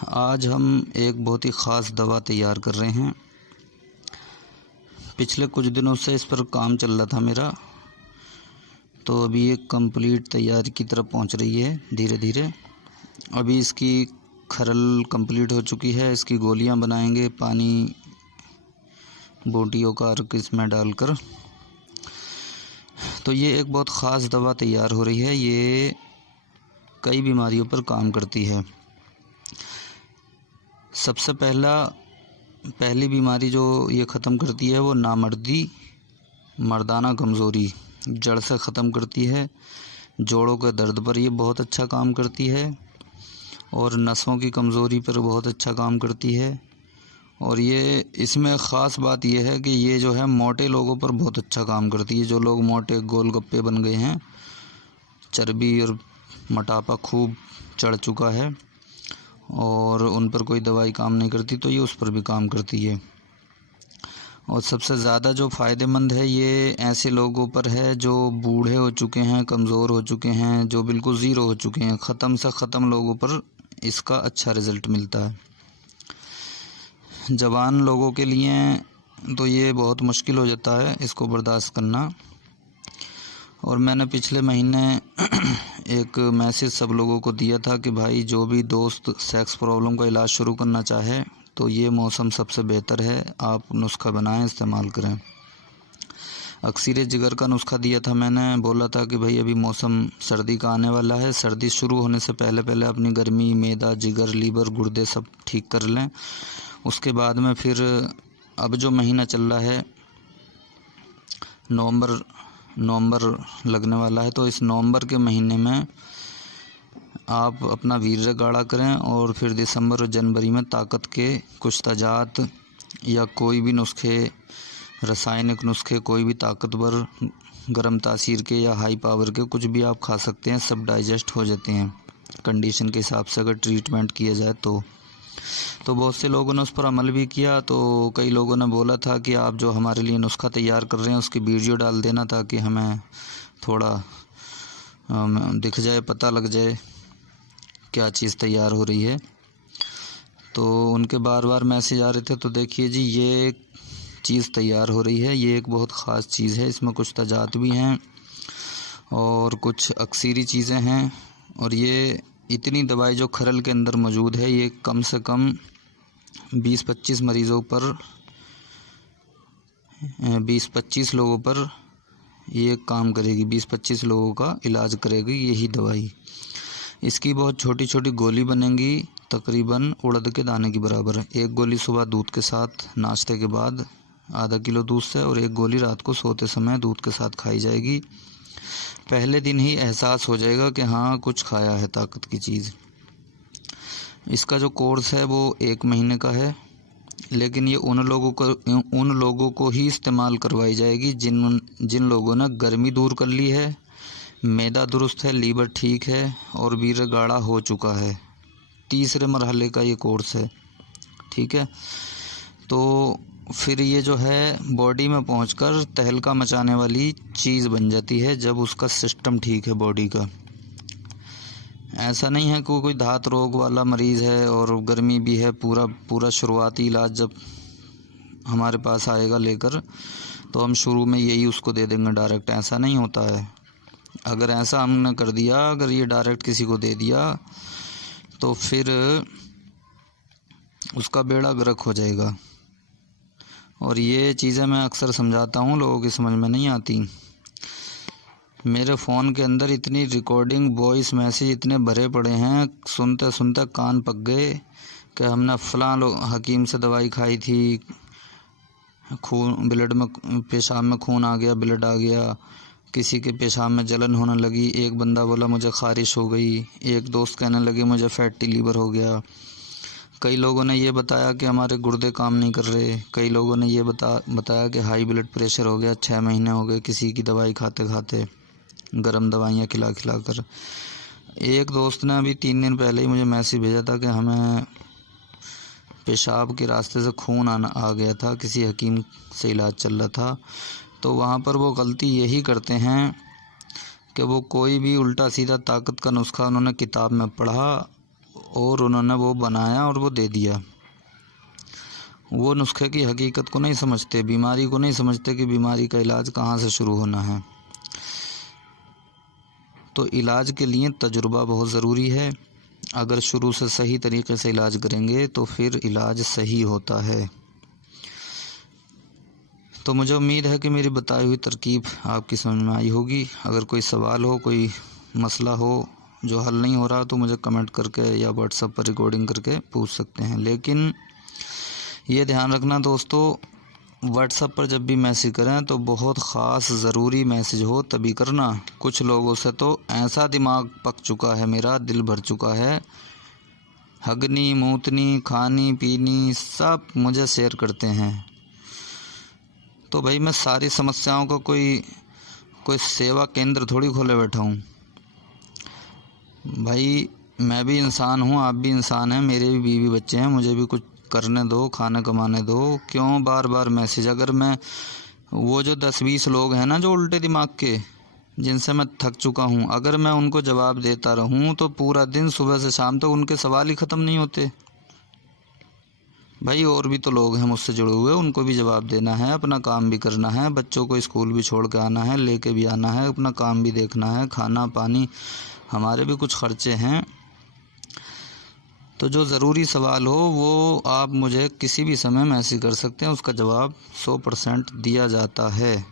आज हम एक बहुत ही ख़ास दवा तैयार कर रहे हैं। पिछले कुछ दिनों से इस पर काम चल रहा था मेरा, तो अभी एक कंप्लीट तैयारी की तरफ पहुंच रही है धीरे धीरे। अभी इसकी खरल कंप्लीट हो चुकी है। इसकी गोलियां बनाएंगे पानी बोटियों का अर्क इसमें डालकर। तो ये एक बहुत ख़ास दवा तैयार हो रही है। ये कई बीमारियों पर काम करती है। सबसे पहली बीमारी जो ये ख़त्म करती है वो नामर्दी, मर्दाना कमज़ोरी जड़ से ख़त्म करती है। जोड़ों के दर्द पर ये बहुत अच्छा काम करती है और नसों की कमज़ोरी पर बहुत अच्छा काम करती है। और ये इसमें ख़ास बात यह है कि ये जो है मोटे लोगों पर बहुत अच्छा काम करती है। जो लोग मोटे गोलगप्पे बन गए हैं, चर्बी और मोटापा खूब चढ़ चुका है और उन पर कोई दवाई काम नहीं करती, तो ये उस पर भी काम करती है। और सबसे ज़्यादा जो फ़ायदेमंद है ये ऐसे लोगों पर है जो बूढ़े हो चुके हैं, कमज़ोर हो चुके हैं, जो बिल्कुल ज़ीरो हो चुके हैं। ख़त्म से ख़त्म लोगों पर इसका अच्छा रिज़ल्ट मिलता है। जवान लोगों के लिए तो ये बहुत मुश्किल हो जाता है इसको बर्दाश्त करना। और मैंने पिछले महीने एक मैसेज सब लोगों को दिया था कि भाई जो भी दोस्त सेक्स प्रॉब्लम का इलाज शुरू करना चाहे तो ये मौसम सबसे बेहतर है। आप नुस्खा बनाएं, इस्तेमाल करें। अक्सीर जिगर का नुस्खा दिया था मैंने, बोला था कि भाई अभी मौसम सर्दी का आने वाला है। सर्दी शुरू होने से पहले अपनी गर्मी, मैदा, जिगर, लीवर, गुर्दे सब ठीक कर लें। उसके बाद में फिर अब जो महीना चल रहा है नवंबर लगने वाला है, तो इस नवंबर के महीने में आप अपना वीर्य गाढ़ा करें और फिर दिसंबर और जनवरी में ताकत के कुछ तजात या कोई भी नुस्खे, रासायनिक नुस्खे, कोई भी ताकतवर गर्म तासीर के या हाई पावर के कुछ भी आप खा सकते हैं। सब डाइजेस्ट हो जाते हैं कंडीशन के हिसाब से, अगर ट्रीटमेंट किया जाए तो बहुत से लोगों ने उस पर अमल भी किया। तो कई लोगों ने बोला था कि आप जो हमारे लिए नुस्खा तैयार कर रहे हैं उसकी वीडियो डाल देना ताकि हमें थोड़ा दिख जाए, पता लग जाए क्या चीज़ तैयार हो रही है। तो उनके बार बार मैसेज आ रहे थे। तो देखिए जी, ये चीज़ तैयार हो रही है। ये एक बहुत ख़ास चीज़ है। इसमें कुछ तजात भी हैं और कुछ अक्सीरी चीज़ें हैं। और ये इतनी दवाई जो खरल के अंदर मौजूद है, ये कम से कम 20-25 मरीज़ों पर, 20-25 लोगों पर ये काम करेगी। 20-25 लोगों का इलाज करेगी यही दवाई। इसकी बहुत छोटी छोटी गोली बनेंगी, तकरीबन उड़द के दाने की बराबर। एक गोली सुबह दूध के साथ नाश्ते के बाद आधा किलो दूध से, और एक गोली रात को सोते समय दूध के साथ खाई जाएगी। पहले दिन ही एहसास हो जाएगा कि हाँ कुछ खाया है ताकत की चीज़। इसका जो कोर्स है वो 1 महीने का है, लेकिन ये उन लोगों को ही इस्तेमाल करवाई जाएगी जिन लोगों ने गर्मी दूर कर ली है, मैदा दुरुस्त है, लीवर ठीक है और वीर्य गाढ़ा हो चुका है। तीसरे मरहले का ये कोर्स है, ठीक है। तो फिर ये जो है बॉडी में पहुंचकर तहलका मचाने वाली चीज़ बन जाती है जब उसका सिस्टम ठीक है बॉडी का। ऐसा नहीं है कि कोई धात रोग वाला मरीज़ है और गर्मी भी है। पूरा शुरुआती इलाज जब हमारे पास आएगा लेकर, तो हम शुरू में यही उसको दे देंगे डायरेक्ट। ऐसा नहीं होता है। अगर ऐसा हमने कर दिया, अगर ये डायरेक्ट किसी को दे दिया तो फिर उसका बेड़ा गर्क हो जाएगा। और ये चीज़ें मैं अक्सर समझाता हूँ, लोगों की समझ में नहीं आती। मेरे फ़ोन के अंदर इतनी रिकॉर्डिंग, वॉइस मैसेज इतने भरे पड़े हैं, सुनते सुनते कान पक गए कि हमने फ़लाँ हकीम से दवाई खाई थी, खून ब्लड में, पेशाब में खून आ गया, ब्लड आ गया, किसी के पेशाब में जलन होने लगी, एक बंदा बोला मुझे ख़ारिश हो गई, एक दोस्त कहने लगे मुझे फैटी लीवर हो गया, कई लोगों ने ये बताया कि हमारे गुर्दे काम नहीं कर रहे, कई लोगों ने ये बताया कि हाई ब्लड प्रेशर हो गया। 6 महीने हो गए किसी की दवाई खाते खाते, गर्म दवाइयाँ खिला कर। एक दोस्त ने अभी 3 दिन पहले ही मुझे मैसेज भेजा था कि हमें पेशाब के रास्ते से खून आ गया था, किसी हकीम से इलाज चल रहा था। तो वहाँ पर वो गलती यही करते हैं कि वो कोई भी उल्टा सीधा ताकत का नुस्खा उन्होंने किताब में पढ़ा और उन्होंने वो बनाया और वो दे दिया। वो नुस्खे की हकीकत को नहीं समझते, बीमारी को नहीं समझते कि बीमारी का इलाज कहाँ से शुरू होना है। तो इलाज के लिए तजुर्बा बहुत ज़रूरी है। अगर शुरू से सही तरीके से इलाज करेंगे तो फिर इलाज सही होता है। तो मुझे उम्मीद है कि मेरी बताई हुई तरकीब आपकी समझ में आई होगी। अगर कोई सवाल हो, कोई मसला हो जो हल नहीं हो रहा, तो मुझे कमेंट करके या व्हाट्सएप पर रिकॉर्डिंग करके पूछ सकते हैं। लेकिन ये ध्यान रखना दोस्तों, व्हाट्सएप पर जब भी मैसेज करें तो बहुत ख़ास ज़रूरी मैसेज हो तभी करना। कुछ लोगों से तो ऐसा दिमाग पक चुका है, मेरा दिल भर चुका है, हगनी मूतनी खानी पीनी सब मुझे शेयर करते हैं। तो भाई मैं सारी समस्याओं का कोई सेवा केंद्र थोड़ी खोले बैठा हूँ। भाई मैं भी इंसान हूँ, आप भी इंसान हैं, मेरे भी बीवी बच्चे हैं, मुझे भी कुछ करने दो, खाना कमाने दो। क्यों बार बार मैसेज? अगर मैं वो जो 10-20 लोग हैं ना जो उल्टे दिमाग के, जिनसे मैं थक चुका हूँ, अगर मैं उनको जवाब देता रहूँ तो पूरा दिन सुबह से शाम तक उनके सवाल ही ख़त्म नहीं होते। भाई और भी तो लोग हैं मुझसे जुड़े हुए, उनको भी जवाब देना है, अपना काम भी करना है, बच्चों को स्कूल भी छोड़ के आना है, लेके भी आना है, अपना काम भी देखना है, खाना पानी, हमारे भी कुछ खर्चे हैं। तो जो ज़रूरी सवाल हो वो आप मुझे किसी भी समय मैसेज कर सकते हैं, उसका जवाब 100% दिया जाता है।